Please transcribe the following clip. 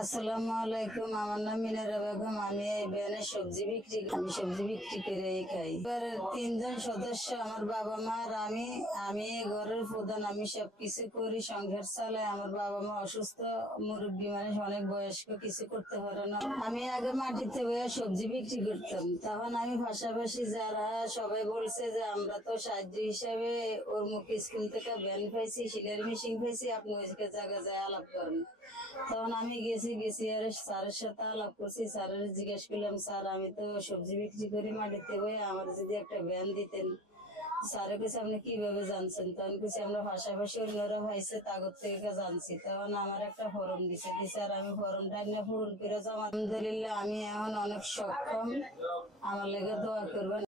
আসসালামু আলাইকুম। আমার নাম মিনারা বেগম। আমি এই ভ্যানে সবজি বিক্রি করে খাই। এবারে 3 জন সদস্য, আমার বাবা মা আর আমি এই ঘরের প্রধান। আমি সবকিছু করি, সংসার চালাই। আমার বাবা মা অসুস্থ, মুরব্বী মানুষ, অনেক বয়স্ক, কিছু করতে পারে না। আমি আগে মাটিতে বয়ে সবজি বিক্রি করতাম। তখন আমি পাশাপাশি যারা সবাই বলছে যে আমরা তো সাহায্য হিসাবে ওর মুখ স্কুল থেকে ভ্যান পাইছি, সিলাই মেশিন পাইছি, আপনি ওই জায়গায় যায় আলাপ করেন। তখন আমি গেছি আর স্যারের সাথে আলাপ করছি। স্যারের জিজ্ঞেস করলাম, স্যার আমি তো সবজি বিক্রি করি মাটিতে বয়ে, আমার যদি একটা ভ্যান দিতেন। স্যারের কাছে আপনি কিভাবে জানছেন? তখন কিছু আমরা পাশাপাশি অন্যরা ভাইছে তাগর থেকে জানছি। তখন আমার একটা ফর্ম দিছে আর আমি ফর্মটা নিয়ে পূরণ করে জমা। আলহামদুলিল্লাহ আমি এখন অনেক সক্ষম। আমার লেগে দোয়া করবেন।